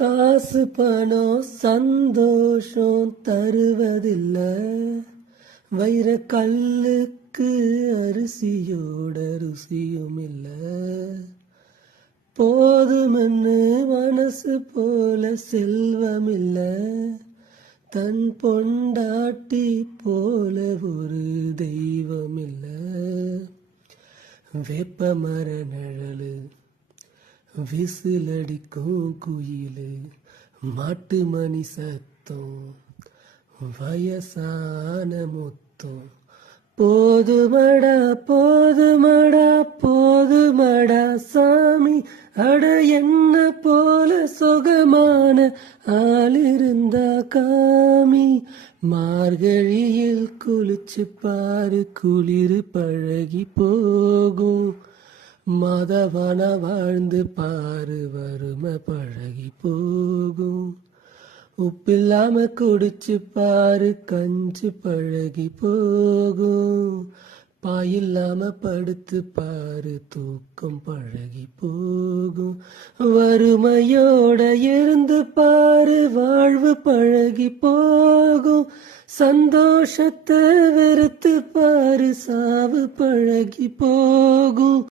காசு பணம் சந்தோஷம் தருவதில்ல, வைர கல்லுக்கு அரிசியோட ருசியும் இல்ல. போதுமென்னு மனசு போல செல்வம் இல்ல, தன் பொண்டாட்டி போல ஒரு தெய்வம் இல்ல. வேப்ப மர நிழலு, விசிலடிக்கும் குயிலு, மாட்டு மணி சத்தம், வயசான முத்தம். போதுமடா போதுமடா போதுமடா சாமி, அட என்ன போல சுகமான ஆளிருந்தா காமி. மார்கழியில் குளிச்சு பாரு, குளிர் பழகி போகும். மதவன வாழ்ந்து பாரு, வறுமை பழகி போகும். உப்பில்லாம குடிச்சு பாரு, கஞ்சி பழகி போகும். பாயில்லாம படுத்து பாரு, தூக்கம் பழகி போகும். வறுமையோட இருந்து பாரு, வாழ்வு பழகி போகும். சந்தோஷத்தை வெறுத்து பாரு, சாவு பழகி போகும்.